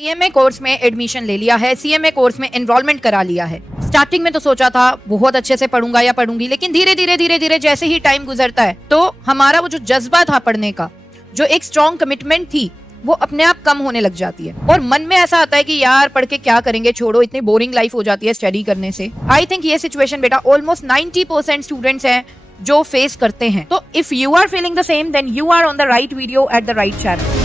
CMA course में admission ले लिया है, सीएमए कोर्स में एनरोलमेंट करा लिया है। स्टार्टिंग में तो सोचा था बहुत अच्छे से पढ़ूंगा या पढ़ूंगी, लेकिन धीरे धीरे जैसे ही टाइम गुजरता है तो हमारा वो जो जज्बा था पढ़ने का, जो एक स्ट्रॉन्ग कमिटमेंट थी, वो अपने आप कम होने लग जाती है और मन में ऐसा आता है कि यार पढ़ के क्या करेंगे, छोड़ो, इतनी बोरिंग लाइफ हो जाती है स्टडी करने से। आई थिंक ये सिचुएशन बेटा ऑलमोस्ट 90% स्टूडेंट्स हैं जो फेस करते हैं। तो if you are feeling the same then you are on the right video at the right channel.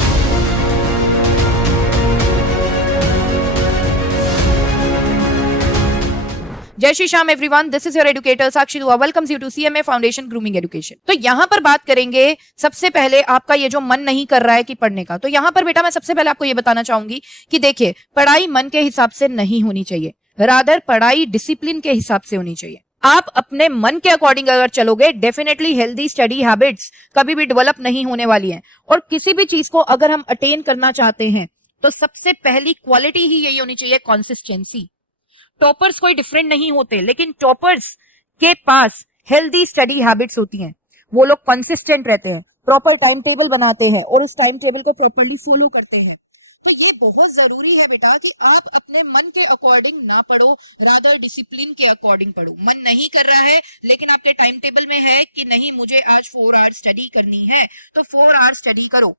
जय Shri Shyam everyone, this is your educator Sakshi Dua welcomes you to CMA foundation grooming education. तो यहाँ पर बात करेंगे सबसे पहले आपका ये जो मन नहीं कर रहा है कि पढ़ने का, तो यहाँ पर बेटा मैं सबसे पहले आपको ये बताना चाहूंगी कि देखिए, पढ़ाई मन के हिसाब से नहीं होनी चाहिए, रादर पढ़ाई डिसिप्लिन के हिसाब से होनी चाहिए। आप अपने मन के अकॉर्डिंग अगर चलोगे, डेफिनेटली हेल्दी स्टडी हैबिट्स कभी भी डेवलप नहीं होने वाली हैं। और किसी भी चीज को अगर हम अटेन करना चाहते हैं तो सबसे पहली क्वालिटी ही यही होनी चाहिए, कंसिस्टेंसी। टॉपर्स कोई डिफरेंट नहीं होते, लेकिन टॉपर्स के पास हेल्दी स्टडी हैबिट्स होती हैं। वो लोग कंसिस्टेंट रहते हैं, प्रॉपर टाइम टेबल बनाते हैं और उस टाइम टेबल को प्रॉपरली फॉलो करते हैं। तो ये बहुत जरूरी है बेटा कि आप अपने मन के अकॉर्डिंग ना पढ़ो, रादर डिसिप्लिन के अकॉर्डिंग पढ़ो। मन नहीं कर रहा है लेकिन आपके टाइम टेबल में है कि नहीं, मुझे आज 4 आवर्स स्टडी करनी है, तो 4 आवर्स स्टडी करो,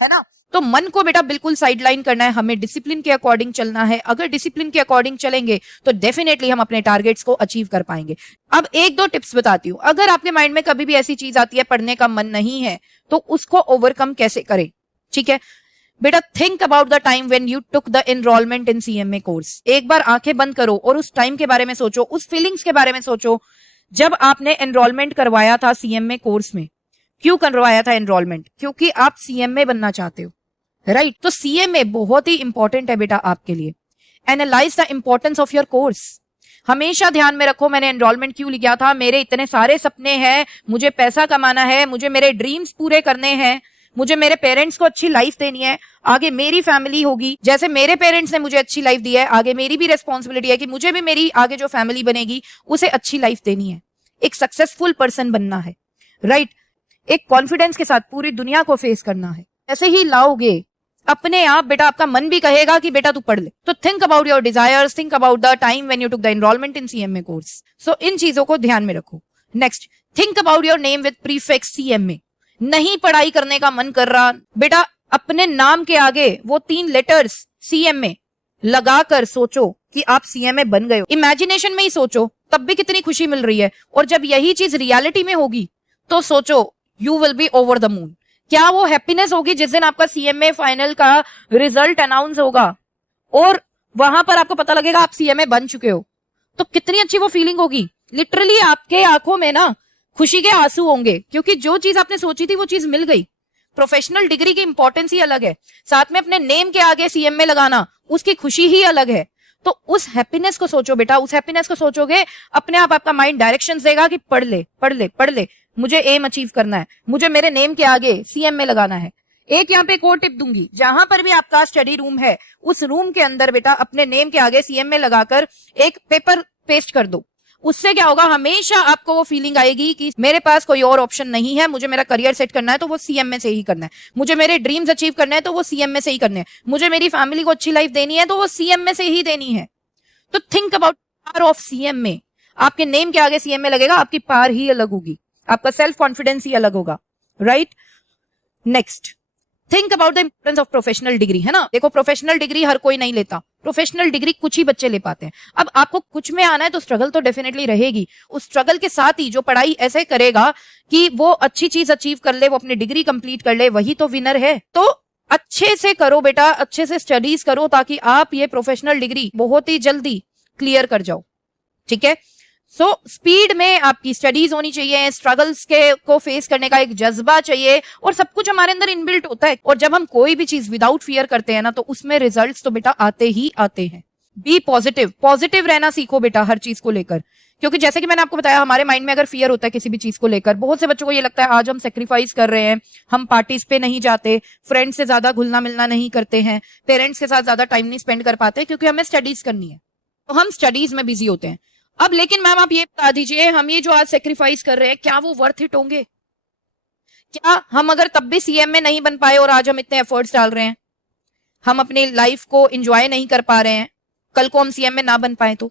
है ना। तो मन को बेटा बिल्कुल साइडलाइन करना है, हमें डिसिप्लिन के अकॉर्डिंग चलना है। अगर डिसिप्लिन के अकॉर्डिंग चलेंगे तो डेफिनेटली हम अपने टारगेट्स को अचीव कर पाएंगे। अब 1-2 टिप्स बताती हूँ। अगर आपके माइंड में कभी भी ऐसी चीज आती है, पढ़ने का मन नहीं है, तो उसको ओवरकम कैसे करें, ठीक है बेटा। Think about the time when you took the enrolment in CMA course. एक बार आंखें बंद करो और उस टाइम के बारे में सोचो, उस फीलिंग्स के बारे में सोचो जब आपने एनरोलमेंट करवाया था सीएमए कोर्स में। क्यों करवाया था एनरोलमेंट? क्योंकि आप सीएमए बनना चाहते हो, राइट। तो सीएमए बहुत ही इंपॉर्टेंट है बेटा आपके लिए। Analyse the importance of your course. हमेशा ध्यान में रखो, मैंने एनरोलमेंट क्यों लिया था, मेरे इतने सारे सपने हैं, मुझे पैसा कमाना है, मुझे मेरे ड्रीम्स पूरे करने हैं, मुझे मेरे पेरेंट्स को अच्छी लाइफ देनी है, आगे मेरी फैमिली होगी, जैसे मेरे पेरेंट्स ने मुझे अच्छी लाइफ दी है, आगे मेरी भी रेस्पॉन्सिबिलिटी है कि मुझे भी मेरी आगे जो फैमिली बनेगी उसे अच्छी लाइफ देनी है, एक सक्सेसफुल पर्सन बनना है, राइट। एक कॉन्फिडेंस के साथ पूरी दुनिया को फेस करना है। ऐसे ही लाओगे अपने आप बेटा, आपका मन भी कहेगा कि बेटा तू पढ़ ले। तो think about your desires, think about the time when you took the enrolment in CMA course. So इन चीजों को ध्यान में रखो। Next, think about your name with prefix CMA. नहीं पढ़ाई करने का मन कर रहा बेटा, अपने नाम के आगे वो 3 लेटर्स सीएमए लगाकर सोचो कि आप सीएमए बन गए हो। इमेजिनेशन में ही सोचो, तब भी कितनी खुशी मिल रही है। और जब यही चीज रियलिटी में होगी तो सोचो, you will be over the moon. क्या वो हैप्पीनेस होगी जिस दिन आपका सीएमए फाइनल का रिजल्ट अनाउंस होगा और वहां पर आपको पता लगेगा आप सीएमए बन चुके हो, तो कितनी अच्छी वो फीलिंग होगी। लिटरली आपके आंखों में ना खुशी के आंसू होंगे, क्योंकि जो चीज आपने सोची थी वो चीज मिल गई। प्रोफेशनल डिग्री की इंपॉर्टेंस ही अलग है, साथ में अपने नेम के आगे सीएमए लगाना, उसकी खुशी ही अलग है। तो उस हैप्पीनेस को सोचो बेटा, उस हैप्पीनेस को सोचोगे, अपने आप आपका माइंड डायरेक्शंस देगा कि पढ़ ले पढ़ ले पढ़ ले, मुझे एम अचीव करना है, मुझे मेरे नेम के आगे सीएमए लगाना है। एक यहाँ पे एक और टिप दूंगी, जहां पर भी आपका स्टडी रूम है उस रूम के अंदर बेटा अपने नेम के आगे सीएमए लगाकर एक पेपर पेस्ट कर दो। उससे क्या होगा, हमेशा आपको वो फीलिंग आएगी कि मेरे पास कोई और ऑप्शन नहीं है, मुझे मेरा करियर सेट करना है तो वो सीएमए से ही करना है, मुझे मेरे ड्रीम्स अचीव करना है तो वो सीएमए से ही करने हैं, मुझे मेरी फैमिली को अच्छी लाइफ देनी है तो वो सीएमए से ही देनी है। तो think about power of CMA. आपके नेम के आगे सीएमए लगेगा, आपकी पावर ही अलग होगी, आपका सेल्फ कॉन्फिडेंस ही अलग होगा, right. Next, think about the importance of professional degree, है ना। देखो, प्रोफेशनल डिग्री हर कोई नहीं लेता, प्रोफेशनल डिग्री कुछ ही बच्चे ले पाते हैं। अब आपको कुछ में आना है तो स्ट्रगल तो डेफिनेटली रहेगी। उस स्ट्रगल के साथ ही जो पढ़ाई ऐसे करेगा कि वो अच्छी चीज अचीव कर ले, वो अपनी डिग्री कंप्लीट कर ले, वही तो विनर है। तो अच्छे से करो बेटा, अच्छे से स्टडीज करो ताकि आप ये प्रोफेशनल डिग्री बहुत ही जल्दी क्लियर कर जाओ, ठीक है। सो स्पीड में आपकी स्टडीज होनी चाहिए, स्ट्रगल्स के को फेस करने का एक जज्बा चाहिए, और सब कुछ हमारे अंदर इनबिल्ट होता है। और जब हम कोई भी चीज विदाउट फियर करते हैं ना, तो उसमें रिजल्ट्स तो बेटा आते ही आते हैं। बी पॉजिटिव, पॉजिटिव रहना सीखो बेटा हर चीज को लेकर, क्योंकि जैसे कि मैंने आपको बताया, हमारे माइंड में अगर फियर होता है किसी भी चीज को लेकर, बहुत से बच्चों को ये लगता है आज हम सेक्रीफाइस कर रहे हैं, हम पार्टीज पे नहीं जाते, फ्रेंड्स से ज्यादा घुलना मिलना नहीं करते हैं, पेरेंट्स के साथ ज्यादा टाइम नहीं स्पेंड कर पाते क्योंकि हमें स्टडीज करनी है, तो हम स्टडीज में बिजी होते हैं। अब लेकिन मैम आप ये बता दीजिए, हम ये जो आज सेक्रीफाइस कर रहे हैं क्या वो वर्थ इट होंगे? क्या हम अगर तब भी सीएमए नहीं बन पाए और आज हम इतने एफर्ट्स डाल रहे हैं, हम अपनी लाइफ को एंजॉय नहीं कर पा रहे हैं, कल को हम सीएम में ना बन पाए तो।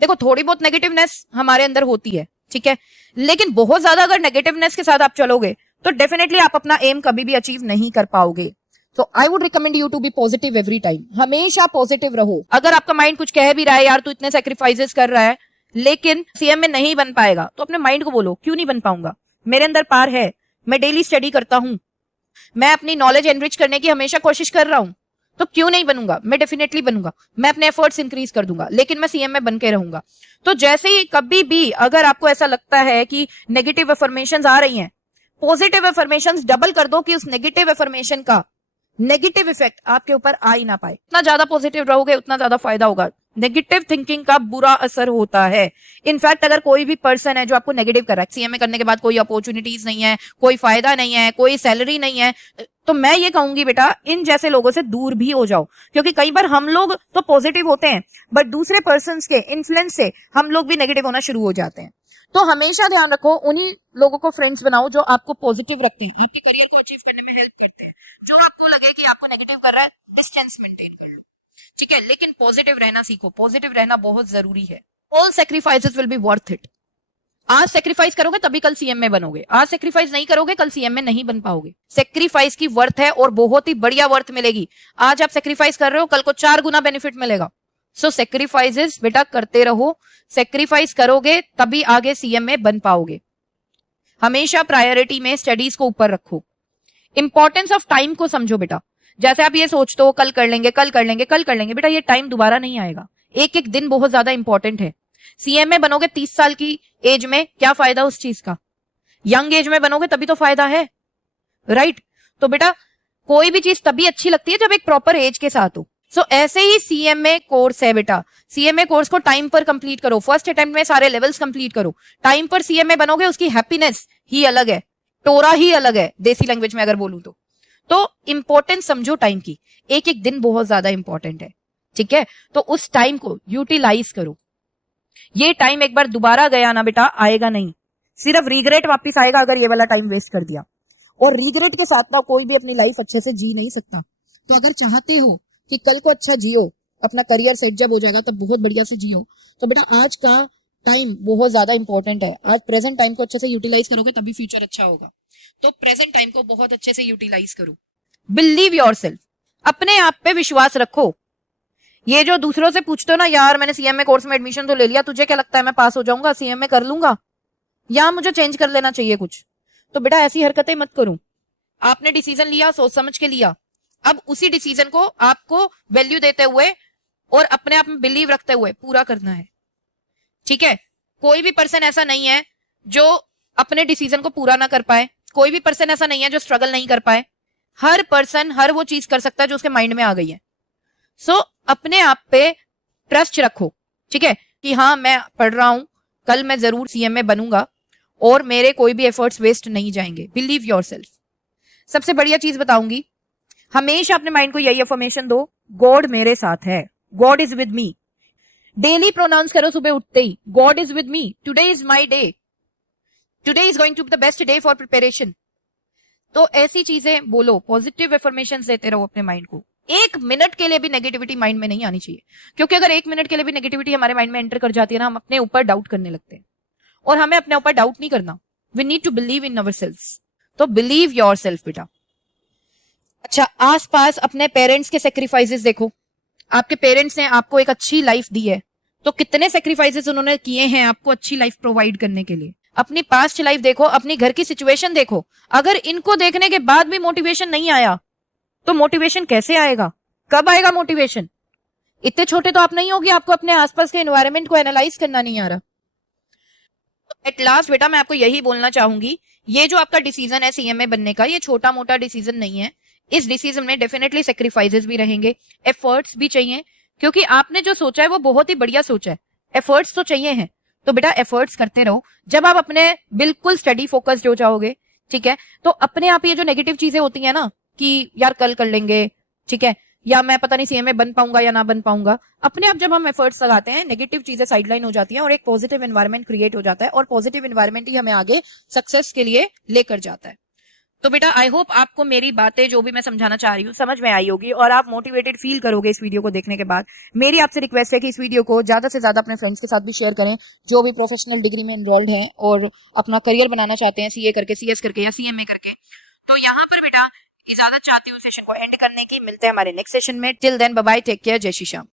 देखो थोड़ी बहुत नेगेटिवनेस हमारे अंदर होती है, ठीक है, लेकिन बहुत ज्यादा अगर नेगेटिवनेस के साथ आप चलोगे तो डेफिनेटली आप अपना एम कभी भी अचीव नहीं कर पाओगे। तो I would recommend you to be positive every time. हमेशा पॉजिटिव रहो। अगर आपका माइंड कुछ कह भी रहा है, यार तू इतने सेक्रीफाइसेस कर रहा है लेकिन सीएम में नहीं बन पाएगा, तो अपने माइंड को बोलो क्यों नहीं बन पाऊंगा, मेरे अंदर पार है, मैं डेली स्टडी करता हूं, मैं अपनी नॉलेज एनरिच करने की हमेशा कोशिश कर रहा हूं, तो क्यों नहीं बनूंगा, मैं डेफिनेटली बनूंगा, मैं अपने एफर्ट्स इंक्रीज कर दूंगा, लेकिन मैं सीएम में बन के रहूंगा। तो जैसे ही कभी भी अगर आपको ऐसा लगता है कि नेगेटिव अफर्मेशंस आ रही हैं, पॉजिटिव अफर्मेशंस डबल कर दो कि उस नेगेटिव अफर्मेशन का नेगेटिव इफेक्ट आपके ऊपर आ ही ना पाए। उतना ज्यादा पॉजिटिव रहोगे उतना ज्यादा फायदा होगा। नेगेटिव थिंकिंग का बुरा असर होता है। इनफैक्ट अगर कोई भी पर्सन है जो आपको नेगेटिव कर रहा है, सीएमए करने के बाद कोई अपॉर्चुनिटीज नहीं है, कोई फायदा नहीं है, कोई सैलरी नहीं है, तो मैं ये कहूंगी बेटा इन जैसे लोगों से दूर भी हो जाओ। क्योंकि कई बार हम लोग तो पॉजिटिव होते हैं बट दूसरे पर्सन के इन्फ्लुएंस से हम लोग भी नेगेटिव होना शुरू हो जाते हैं। तो हमेशा ध्यान रखो उन्हीं लोगों को फ्रेंड्स बनाओ जो आपको पॉजिटिव रखते हैं, आपके करियर को अचीव करने में हेल्प करते हैं। जो आपको लगे कि आपको नेगेटिव कर रहा है, डिस्टेंस मेंटेन कर लो, ठीक है, लेकिन पॉजिटिव रहना सीखो। पॉजिटिव रहना बहुत जरूरी है। All sacrifices will be worth it. आज सेक्रीफाइस करोगे तभी कल सीएम में बनोगे, आज सेक्रीफाइस नहीं करोगे कल सीएम में नहीं बन पाओगे। सेक्रीफाइस की वर्थ है और बहुत ही बढ़िया वर्थ मिलेगी। आज आप सेक्रीफाइस कर रहे हो, कल को 4 गुना बेनिफिट मिलेगा। सो सेक्रीफाइसेस बेटा करते रहो, सेक्रीफाइस करोगे तभी आगे सीएम में बन पाओगे। हमेशा प्रायोरिटी में स्टडीज को ऊपर रखो। इंपॉर्टेंस ऑफ टाइम को समझो बेटा। जैसे आप ये सोचते हो कल कर लेंगे, कल कर लेंगे, कल कर लेंगे, बेटा ये टाइम दोबारा नहीं आएगा। एक एक दिन बहुत ज्यादा इंपॉर्टेंट है। सीएम में बनोगे 30 साल की एज में, क्या फायदा उस चीज का? यंग एज में बनोगे तभी तो फायदा है, राइट? तो बेटा कोई भी चीज तभी अच्छी लगती है जब एक प्रॉपर एज के साथ हो। सो ऐसे ही सीएमए कोर्स है बेटा। सीएमए कोर्स को टाइम पर कंप्लीट करो, फर्स्ट अटेम्प्ट में सारे लेवल्स कंप्लीट करो। टाइम पर सीएमए बनोगे, उसकी हैप्पीनेस ही अलग है, टोरा ही अलग है देसी लैंग्वेज में अगर बोलूं तो इंपॉर्टेंस समझो टाइम की। एक एक दिन बहुत ज्यादा इंपॉर्टेंट है, ठीक है? तो उस टाइम को यूटिलाइज करो। ये टाइम एक बार दोबारा गया ना बेटा, आएगा नहीं, सिर्फ रिग्रेट वापस आएगा अगर ये वाला टाइम वेस्ट कर दिया। और रिग्रेट के साथ ना कोई भी अपनी लाइफ अच्छे से जी नहीं सकता। तो अगर चाहते हो कि कल को अच्छा जियो, अपना करियर सेट जब हो जाएगा तब बहुत बढ़िया से जियो, तो बेटा आज का टाइम बहुत ज्यादा इंपॉर्टेंट है। आज प्रेजेंट टाइम को अच्छे से यूटिलाइज करोगे तभी फ्यूचर अच्छा होगा। तो प्रेजेंट टाइम को बहुत अच्छे से यूटिलाइज करो। बिलीव योरसेल्फ, अपने आप पे विश्वास रखो। ये जो दूसरों से पूछते हो ना, यार मैंने सीएमए कोर्स में एडमिशन तो ले लिया, तुझे क्या लगता है मैं पास हो जाऊंगा, सीएमए कर लूंगा, या मुझे चेंज कर लेना चाहिए कुछ? तो बेटा ऐसी हरकतें मत करो। आपने डिसीजन लिया, सोच समझ के लिया, अब उसी डिसीजन को आपको वैल्यू देते हुए और अपने आप में बिलीव रखते हुए पूरा करना है, ठीक है? कोई भी पर्सन ऐसा नहीं है जो अपने डिसीजन को पूरा ना कर पाए, कोई भी पर्सन ऐसा नहीं है जो स्ट्रगल नहीं कर पाए। हर पर्सन हर वो चीज कर सकता है जो उसके माइंड में आ गई है। सो अपने आप पे ट्रस्ट रखो, ठीक है, कि हाँ मैं पढ़ रहा हूं, कल मैं जरूर सीएम में बनूंगा और मेरे कोई भी एफर्ट्स वेस्ट नहीं जाएंगे। Believe yourself. सबसे बढ़िया चीज बताऊंगी, हमेशा अपने माइंड को यही अफर्मेशन दो, गॉड मेरे साथ है, God is with me. Daily pronounce करो सुबह उठते ही, God is with me, today is my day, today is going to be the best day for preparation. तो ऐसी चीजें बोलो, पॉजिटिव अफर्मेशन देते रहो अपने माइंड को। 1 मिनट के लिए भी नेगेटिविटी माइंड में नहीं आनी चाहिए, क्योंकि अगर 1 मिनट के लिए भी नेगेटिविटी हमारे माइंड में एंटर कर जाती है ना, हम अपने ऊपर डाउट करने लगते हैं। और हमें अपने ऊपर डाउट नहीं करना, we need to believe in ourselves. तो बिलीव योरसेल्फ बेटा। अच्छा, आसपास अपने पेरेंट्स के सेक्रीफाइसेस देखो। आपके पेरेंट्स ने आपको एक अच्छी लाइफ दी है, तो कितने सेक्रीफाइसेस उन्होंने किए हैं आपको अच्छी लाइफ प्रोवाइड करने के लिए। अपनी पास्ट लाइफ देखो, अपनी घर की सिचुएशन देखो। अगर इनको देखने के बाद भी मोटिवेशन नहीं आया तो मोटिवेशन कैसे आएगा? कब आएगा मोटिवेशन? इतने छोटे तो आप नहीं होगी, आपको अपने आसपास के एनवायरनमेंट को एनालाइज करना नहीं आ रहा। एट लास्ट बेटा मैं आपको यही बोलना चाहूंगी, ये जो आपका डिसीजन है सीएमए बनने का, ये छोटा मोटा डिसीजन नहीं है। इस डिसीजन में डेफिनेटली सेक्रीफाइसेस भी रहेंगे, एफर्ट्स भी चाहिए, क्योंकि आपने जो सोचा है वो बहुत ही बढ़िया सोचा है। एफर्ट्स तो चाहिए हैं, तो बेटा एफर्ट्स करते रहो। जब आप अपने बिल्कुल स्टडी फोकस्ड हो जाओगे, ठीक है, तो अपने आप ये जो नेगेटिव चीजें होती है ना कि यार कल कर लेंगे, ठीक है, या मैं पता नहीं सीएमए बन पाऊंगा या ना बन पाऊंगा, अपने आप जब हम एफर्ट्स लगाते हैं नेगेटिव चीजें साइडलाइन हो जाती हैं और एक पॉजिटिव एनवायरनमेंट क्रिएट हो जाता है, और पॉजिटिव एनवायरनमेंट ही हमें आगे सक्सेस के लिए लेकर जाता है। तो बेटा आई होप आपको मेरी बातें जो भी मैं समझाना चाह रही हूँ समझ में आई होगी और आप मोटिवेटेड फील करोगे इस वीडियो को देखने के बाद। मेरी आपसे रिक्वेस्ट है कि इस वीडियो को ज्यादा से ज्यादा अपने फ्रेंड्स के साथ भी शेयर करें जो भी प्रोफेशनल डिग्री में एनरोल्ड हैं और अपना करियर बनाना चाहते हैं सीए करके, सीएस करके या सीएमए करके। तो यहाँ पर बेटा इजाजत चाहती हूँ सेशन को एंड करने की। मिलते हैं हमारे नेक्स्ट सेशन में। Till then bye bye, take care, जय श्री श्याम।